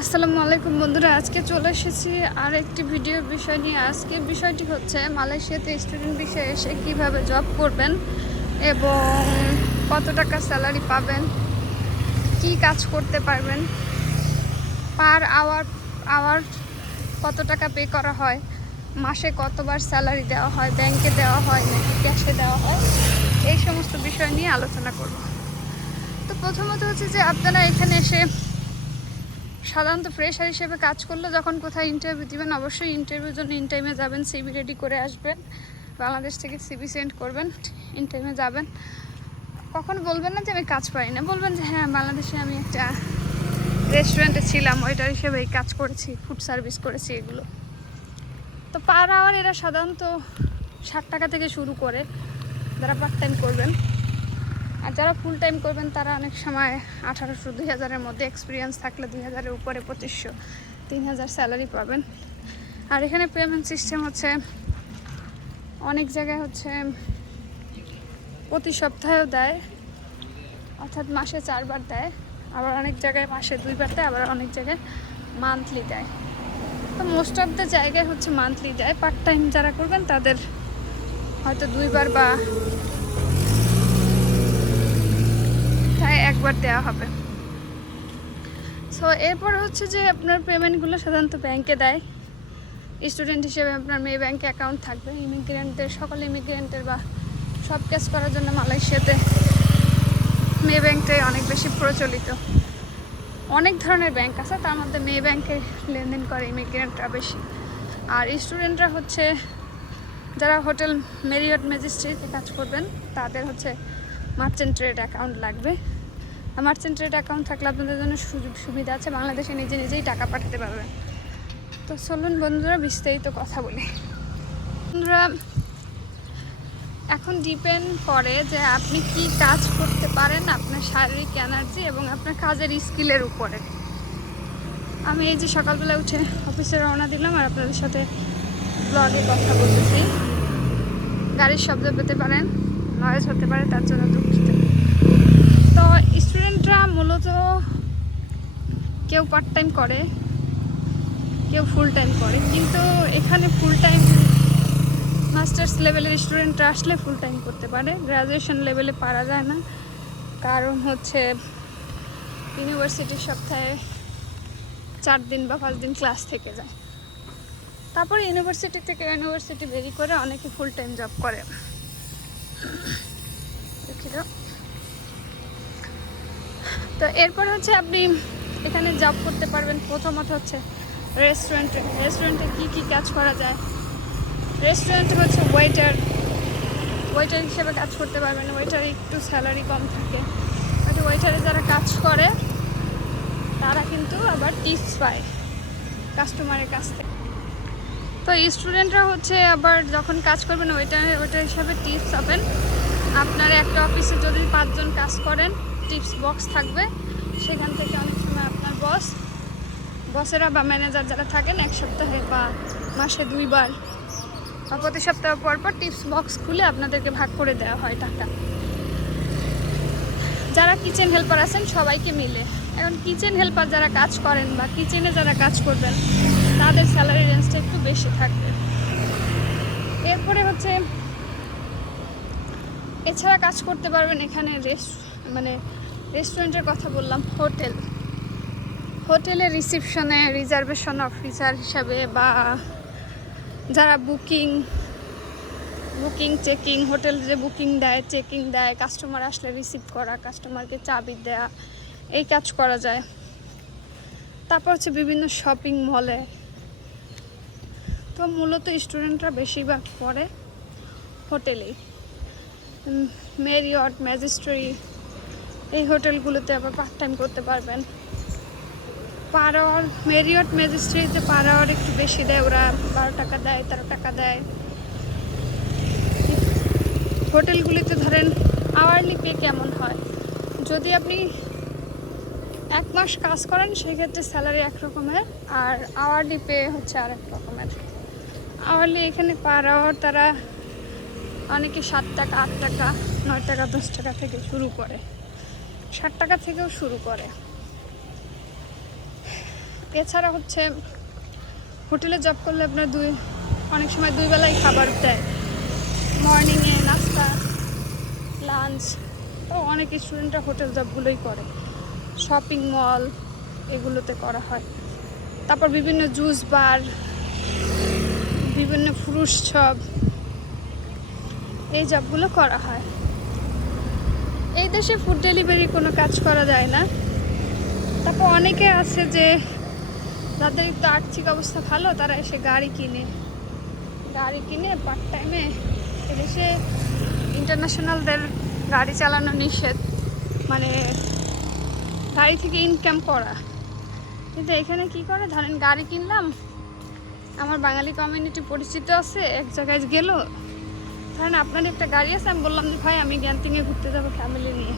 আসসালামু আলাইকুম বন্ধুরা, আজকে চলে এসেছি আর একটি ভিডিওর বিষয় নিয়ে। আজকের বিষয়টি হচ্ছে মালয়েশিয়াতে স্টুডেন্ট বিষয়ে এসে কীভাবে জব করবেন এবং কত টাকা স্যালারি পাবেন, কি কাজ করতে পারবেন, পার আওয়ার কত টাকা পে করা হয়, মাসে কতবার স্যালারি দেওয়া হয়, ব্যাংকে দেওয়া হয় নাকি ক্যাশে দেওয়া হয়, এই সমস্ত বিষয় নিয়ে আলোচনা করব। তো প্রথমত হচ্ছে যে আপনারা এখানে এসে সাধারণত ফ্রেশার হিসেবে কাজ করলে যখন কোথায় ইন্টারভিউ দিবেন, অবশ্যই ইন্টারভিউর জন্য ইন টাইমে যাবেন, সিভি রেডি করে আসবেন, বাংলাদেশ থেকে সিভি সেন্ড করবেন, ইন টাইমে যাবেন। কখন বলবেন না যে আমি কাজ পাই না, বলবেন যে হ্যাঁ বাংলাদেশে আমি একটা রেস্টুরেন্টে ছিলাম, ওইটার হিসেবে এই কাজ করেছি, ফুড সার্ভিস করেছি এগুলো। তো পার আওয়ার এরা সাধারণত 60 টাকা থেকে শুরু করে যারা পার্ট টাইম করবেন, আর যারা ফুল টাইম করবেন তারা অনেক সময় 1800 2000-এর মধ্যে, এক্সপিরিয়েন্স থাকলে 2000-এর উপরে 2500 3000 স্যালারি পাবেন। আর এখানে পেমেন্ট সিস্টেম হচ্ছে অনেক জায়গায় হচ্ছে প্রতি সপ্তাহেও দেয়, অর্থাৎ মাসে 4 বার দেয়, আবার অনেক জায়গায় মাসে 2 বার দেয়, আবার অনেক জায়গায় মান্থলি দেয়। তো মোস্ট অফ দ্য জায়গায় হচ্ছে মান্থলি দেয়। পার্ট টাইম যারা করবেন তাদের হয়তো 2 বার বা একবার দেওয়া হবে। সো এরপর হচ্ছে যে আপনার পেমেন্টগুলো সাধারণত ব্যাংকে দেয়। স্টুডেন্ট হিসেবে আপনার মেয়ে ব্যাংকে অ্যাকাউন্ট থাকবে। ইমিগ্রেন্টদের, সকল ইমিগ্রেন্টের বা সব কাজ করার জন্য মালয়েশিয়াতে মেয়ে ব্যাংকটাই অনেক বেশি প্রচলিত। অনেক ধরনের ব্যাংক আছে, তার মধ্যে মেয়ে ব্যাংকে লেনদেন করে ইমিগ্রেন্টরা বেশি। আর স্টুডেন্টরা হচ্ছে যারা হোটেল মেরিয়ট ম্যাজিস্ট্রেটে কাজ করবেন তাদের হচ্ছে মার্চেন্ট ট্রেড অ্যাকাউন্ট লাগবে। মার্চেন্ট ট্রেড অ্যাকাউন্ট থাকলে আপনাদের জন্য সুযোগ সুবিধা আছে, বাংলাদেশে নিজেই টাকা পাঠাতে পারবেন। তো চলুন বন্ধুরা বিস্তারিত কথা বলি। বন্ধুরা, এখন ডিপেন্ড করে যে আপনি কি কাজ করতে পারেন, আপনার শারীরিক এনার্জি এবং আপনার কাজের স্কিলের উপরে। আমি এই যে সকালবেলা উঠে অফিসে রওনা দিলাম আর আপনাদের সাথে ব্লগে কথা বলতেছি। গাড়ির শব্দ পেতে পারেন, নয়েজ হতে পারে, তার জন্য দুঃখিত। তো স্টুডেন্টরা মূলত কেউ পার্ট টাইম করে, কেউ ফুল টাইম করে, কিন্তু এখানে ফুল টাইম মাস্টার্স লেভেলের স্টুডেন্টরা আসলে ফুল টাইম করতে পারে, গ্র্যাজুয়েশন লেভেলে পারা যায় না। কারণ হচ্ছে ইউনিভার্সিটির সপ্তাহে 4 দিন বা 5 দিন ক্লাস থেকে যায়। তারপরে ইউনিভার্সিটি ভেরি করে অনেকে ফুল টাইম জব করে। তো এরপর হচ্ছে আপনি এখানে জব করতে পারবেন। প্রথমত হচ্ছে রেস্টুরেন্টে কী কাজ করা যায়। রেস্টুরেন্টে হচ্ছে ওয়েটার হিসেবে কাজ করতে পারবেন। ওয়েটারে একটু স্যালারি কম থাকে, হয়তো ওয়েটারে যারা কাজ করে তারা কিন্তু আবার টিপস পায় কাস্টমারের কাছ থেকে। তো স্টুডেন্টরা হচ্ছে আবার যখন কাজ করবেন ওয়েটার হিসাবে টিপস পাবেন। আপনার একটা অফিসে যদি 5 জন কাজ করেন, টিপস বক্স থাকবে, সেখান থেকে অনেক সময় আপনার বসেরা বা ম্যানেজার যারা থাকেন 1 সপ্তাহে বা মাসে 2 বার বা প্রতি সপ্তাহ পর টিপস বক্স খুলে আপনাদেরকে ভাগ করে দেওয়া হয় টাকা। যারা কিচেন হেল্পার আছেন সবাইকে মিলে। এখন কিচেন হেল্পার যারা কাজ করেন বা কিচেনে যারা কাজ করবেন তাদের স্যালারি রেঞ্জটা একটু বেশি থাকবে। এরপরে হচ্ছে এছাড়া কাজ করতে পারবেন এখানে রেস্টুরেন্টের কথা বললাম, হোটেলের রিসিপশনে রিজার্ভেশন অফিসার হিসাবে, বা যারা বুকিং চেকিং, হোটেল যে বুকিং দেয়, চেকিং দেয়, কাস্টমার আসলে রিসিভ করা, কাস্টমারকে চাবি দেয়া, এই কাজ করা যায়। তারপর হচ্ছে বিভিন্ন শপিং মলে। তো মূলত স্টুডেন্টরা বেশিরভাগ পড়ে হোটেলেই, মেরিয়ট ম্যাজিস্ট্রি, এই হোটেলগুলোতে আবার পার্ট টাইম করতে পারবেন। Per hour Marriott ম্যাজিস্ট্রিতে per hour একটু বেশি দেয়, ওরা 12 টাকা দেয়, 13 টাকা দেয়। হোটেলগুলিতে ধরেন আওয়ারলি পে কেমন হয়, যদি আপনি 1 মাস কাজ করেন সেক্ষেত্রে স্যালারি 1 রকমের, আর আওয়ারলি পে হচ্ছে আরেক রকমের। আওয়ারলি এখানে পার আওয়ার তারা অনেকে 7 টাকা, 8 টাকা, 9 টাকা, 10 টাকা থেকে শুরু করে, 60 টাকা থেকেও শুরু করে। এছাড়া হচ্ছে হোটেলে জব করলে আপনার অনেক সময় 2 বেলাই খাবার দেয়, মর্নিংয়ে নাস্তা, লাঞ্চ। তো অনেক স্টুডেন্টরা হোটেল জবগুলোই করে, শপিং মল এগুলোতে করা হয়। তারপর বিভিন্ন জুস বার, বিভিন্ন ফ্রুট শপ, এই জবগুলো করা হয়। এই দেশে ফুড ডেলিভারি কোনো কাজ করা যায় না। তারপর অনেকে আছে যে যাদের একটু আর্থিক অবস্থা ভালো, তারা এসে গাড়ি কিনে পার্ট টাইমে। এদেশে ইন্টারন্যাশনালদের গাড়ি চালানো নিষেধ, মানে গাড়ি থেকে ইনকাম করা। কিন্তু এখানে কি করে, ধরেন গাড়ি কিনলাম, আমার বাঙালি কমিউনিটি পরিচিত আছে, এক জায়গায় গেল, ধরেন আপনার একটা গাড়ি আছে, আমি বললাম যে ভাই আমি গ্যান্টিংয়ে ঘুরতে যাবো ফ্যামিলি নিয়ে,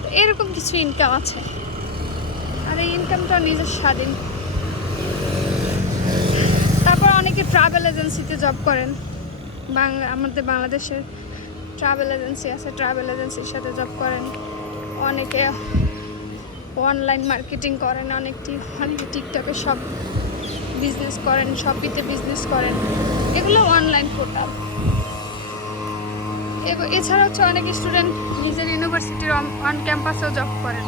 তো এরকম কিছু ইনকাম আছে। আর এই ইনকামটা নিজের স্বাধীন। তারপর অনেকে ট্রাভেল এজেন্সিতে জব করেন, আমাদের বাংলাদেশের ট্রাভেল এজেন্সি আছে, ট্রাভেল এজেন্সির সাথে জব করেন। অনেকে অনলাইন মার্কেটিং করেন, অনেকে টিকটকে সব বিজনেস করেন, শপিতে বিজনেস করেন, এগুলো অনলাইন পোর্টাল। এছাড়া হচ্ছে অনেক স্টুডেন্ট নিজের ইউনিভার্সিটির অন ক্যাম্পাসেও জব করেন।